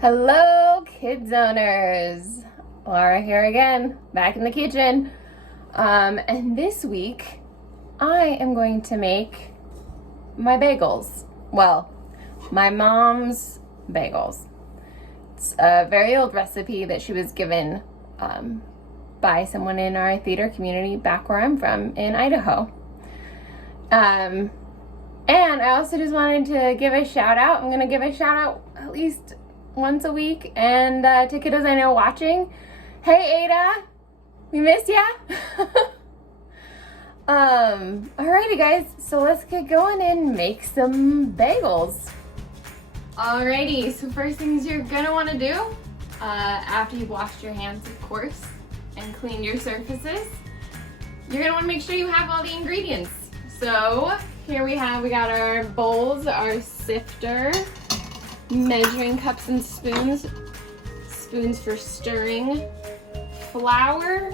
Hello, kids owners. Lara here again, back in the kitchen. And this week, I am going to make my bagels. Well, my mom's bagels. It's a very old recipe that she was given by someone in our theater community back where I'm from in Idaho. And I also just wanted to give a shout out. I'm going to give a shout out at least once a week, and to kiddos I know watching, hey Ada, we miss ya. Alrighty guys, so let's get going and make some bagels. Alrighty, so first things you're gonna want to do, after you've washed your hands of course, and cleaned your surfaces, you're gonna want to make sure you have all the ingredients. So here we got our bowls, our sifter, measuring cups and spoons for stirring, flour,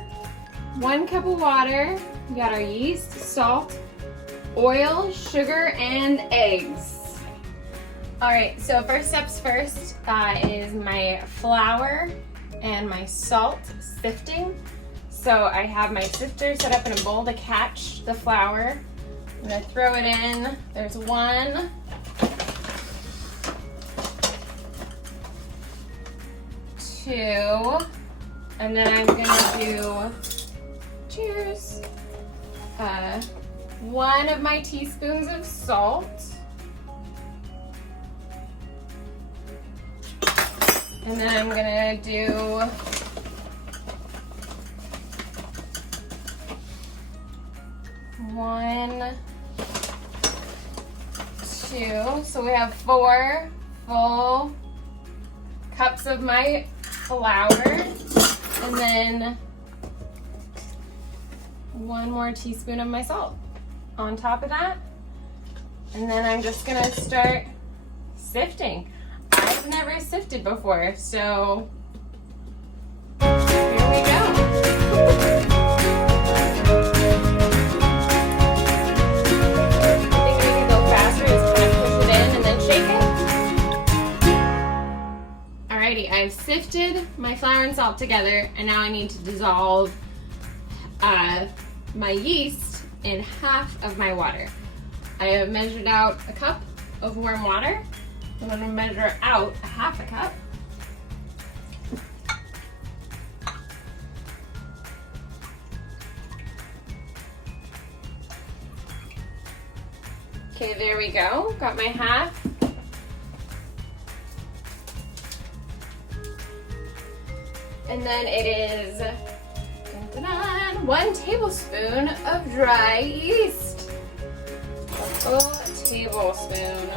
1 cup of water, we got our yeast, salt, oil, sugar, and eggs. Alright, so first steps first is my flour and my salt sifting. So I have my sifter set up in a bowl to catch the flour. I'm going to throw it in. There's 1, 2, and then I'm gonna do, cheers, 1 of my teaspoons of salt, and then I'm gonna do 1, 2, so we have 4 full cups of my flour, and then 1 more teaspoon of my salt on top of that. And then I'm just gonna start sifting. I've never sifted before, so here we go. I've sifted my flour and salt together, and now I need to dissolve my yeast in half of my water. I have measured out a cup of warm water. I'm going to measure out a half a cup. Okay, there we go. Got my half. And then it is 1 tablespoon of dry yeast. A full tablespoon.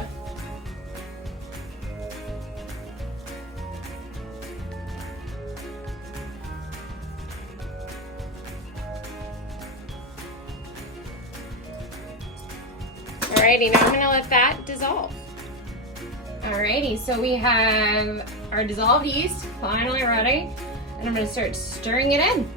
Alrighty, now I'm gonna let that dissolve. Alrighty, so we have our dissolved yeast finally ready. And I'm going to start stirring it in.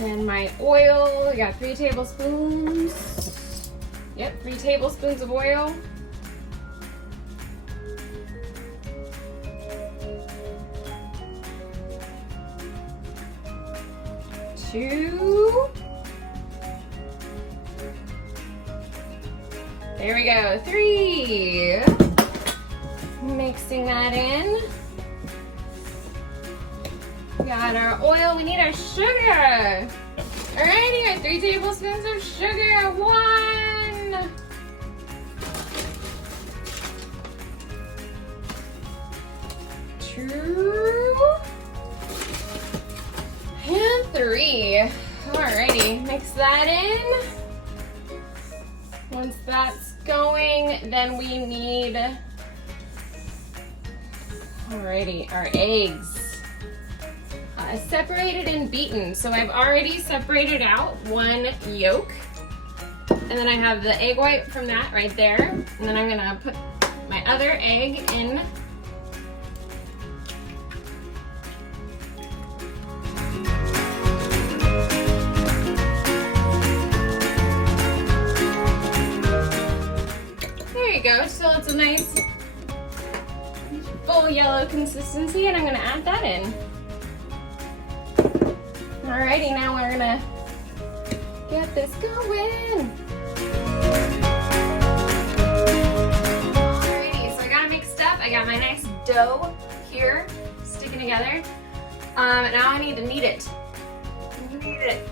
And my oil, we got 3 tablespoons. Yep, 3 tablespoons of oil. 2. There we go. 3. Mixing that in. We got our oil. We need our sugar. Alrighty, our 3 tablespoons of sugar. 1. 2. And 3. Alrighty, mix that in. Once that's going, then we need, alrighty, our eggs. Separated and beaten. So I've already separated out 1 yolk. And then I have the egg white from that right there. And then I'm gonna put my other egg in. There you go. So it's a nice full yellow consistency, and I'm gonna add that in. Alrighty, now we're gonna get this going. Alrighty, so I got it mixed up. I got my nice dough here sticking together. Now I need to knead it. Knead it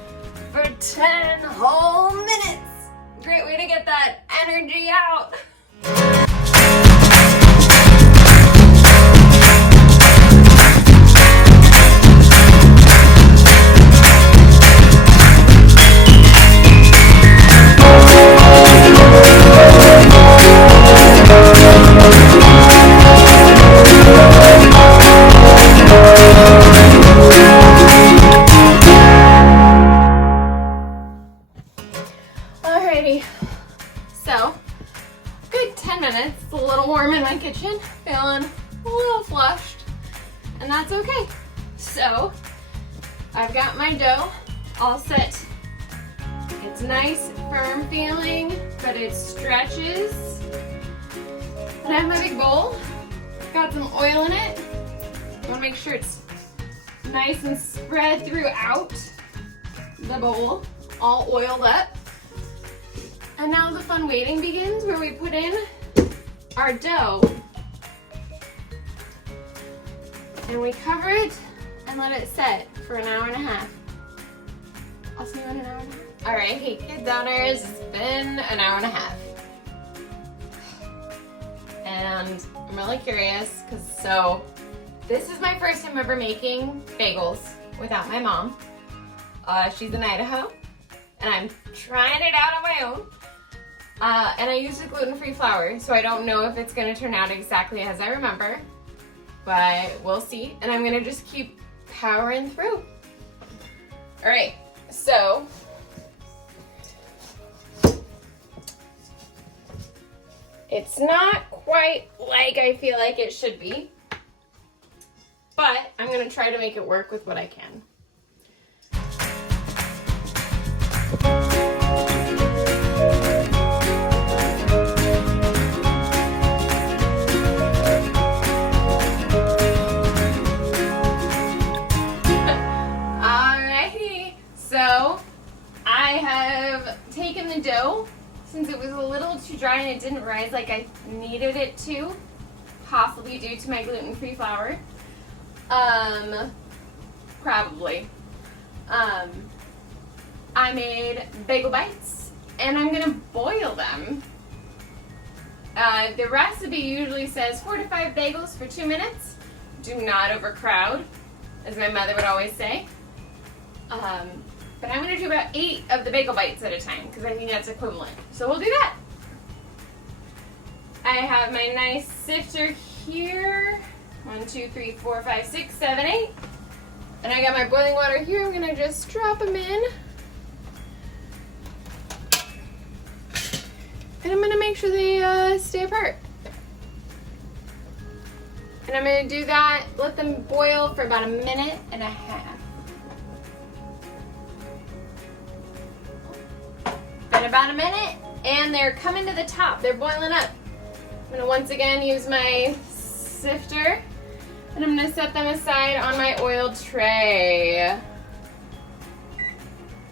for 10 whole minutes. Great way to get that energy out. Alrighty, so good 10 minutes. It's a little warm in my kitchen, feeling a little flushed, and that's okay. So I've got my dough all set. It's nice, firm feeling, but it stretches. And I have my big bowl. Got some oil in it. I want to make sure it's nice and spread throughout the bowl, all oiled up. And now the fun waiting begins, where we put in our dough. And we cover it and let it set for an hour and a half. I'll see you in an hour and a half. All right, hey kids owners, it's been an hour and a half. And I'm really curious, so this is my first time ever making bagels without my mom. She's in Idaho, and I'm trying it out on my own. And I used a gluten-free flour, so I don't know if it's gonna turn out exactly as I remember, but we'll see. And I'm gonna just keep powering through. All right, so it's not quite like I feel like it should be, but I'm gonna try to make it work with what I can. So I have taken the dough, since it was a little too dry and it didn't rise like I needed it to, possibly due to my gluten-free flour. Probably. I made bagel bites, and I'm gonna boil them. The recipe usually says 4 to 5 bagels for 2 minutes. Do not overcrowd, as my mother would always say. But I'm gonna do about 8 of the bagel bites at a time, because I think that's equivalent. So we'll do that. I have my nice sifter here. 1, 2, 3, 4, 5, 6, 7, 8. And I got my boiling water here. I'm gonna just drop them in. And I'm gonna make sure they stay apart. And I'm gonna do that, let them boil for about 1.5 minutes. Been about 1 minute, and they're coming to the top. They're boiling up. I'm gonna once again use my sifter, and I'm gonna set them aside on my oiled tray.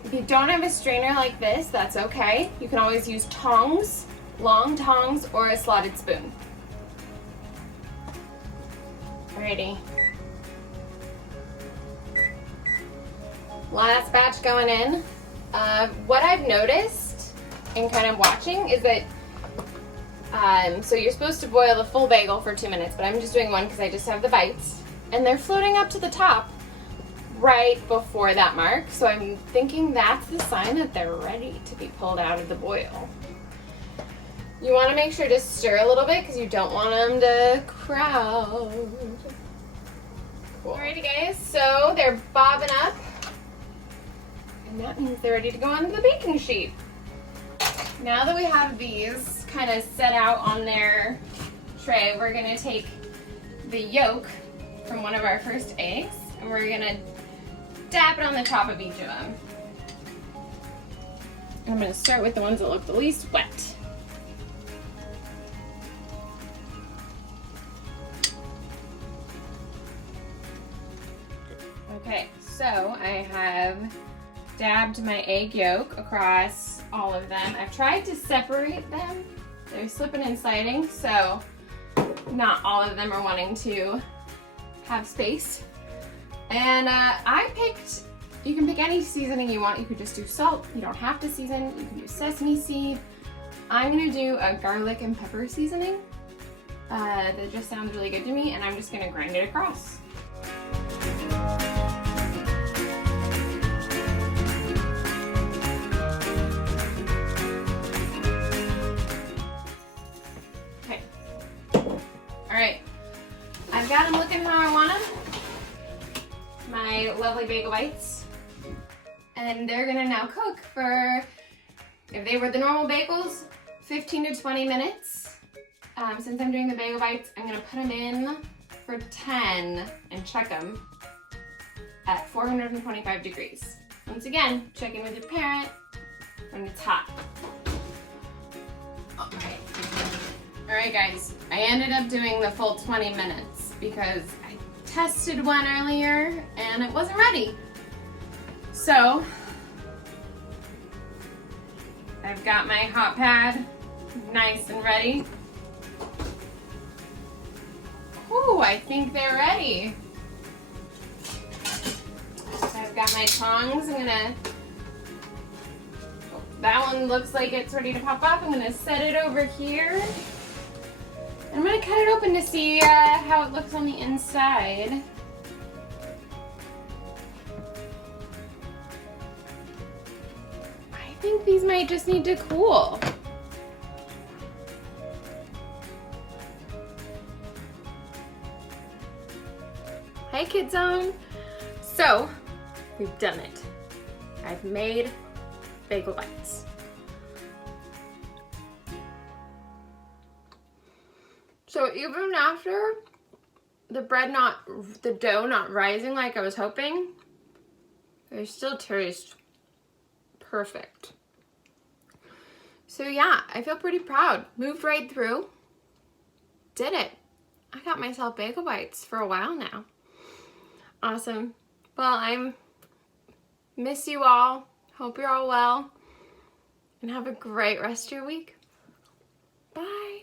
If you don't have a strainer like this, that's okay. You can always use tongs, long tongs, or a slotted spoon. Alrighty. Last batch going in. What I've noticed and kind of watching is that, so you're supposed to boil the full bagel for 2 minutes, but I'm just doing 1 because I just have the bites, and they're floating up to the top right before that mark, so I'm thinking that's the sign that they're ready to be pulled out of the boil. You want to make sure to stir a little bit because you don't want them to crowd. Cool. Alrighty guys, so they're bobbing up, and that means they're ready to go onto the baking sheet. Now that we have these kind of set out on their tray, we're gonna take the yolk from one of our first eggs and we're gonna dab it on the top of each of them. I'm gonna start with the ones that look the least wet. Okay, so I have dabbed my egg yolk across all of them. I've tried to separate them. They're slipping and sliding, so not all of them are wanting to have space. And I picked, you can pick any seasoning you want. You could just do salt. You don't have to season. You can do sesame seed. I'm gonna do a garlic and pepper seasoning. That just sounds really good to me, and I'm just gonna grind it across. Okay. All right. I've got them looking how I want them. My lovely bagel bites. And they're gonna now cook for, if they were the normal bagels, 15 to 20 minutes. Since I'm doing the bagel bites, I'm gonna put them in for 10 and check them at 425 degrees. Once again, check in with your parent when it's hot. All right guys, I ended up doing the full 20 minutes because I tested one earlier and it wasn't ready. So, I've got my hot pad nice and ready. Ooh, I think they're ready. I've got my tongs. That one looks like it's ready to pop up. I'm gonna set it over here. I'm gonna cut it open to see how it looks on the inside. I think these might just need to cool. Hey Kid Zone! So, we've done it. I've made bagel bites. So even after the dough not rising like I was hoping, they still taste perfect. So yeah, I feel pretty proud. Moved right through. Did it. I got myself bagel bites for a while now. Awesome. Well, I miss you all. Hope you're all well. And have a great rest of your week. Bye.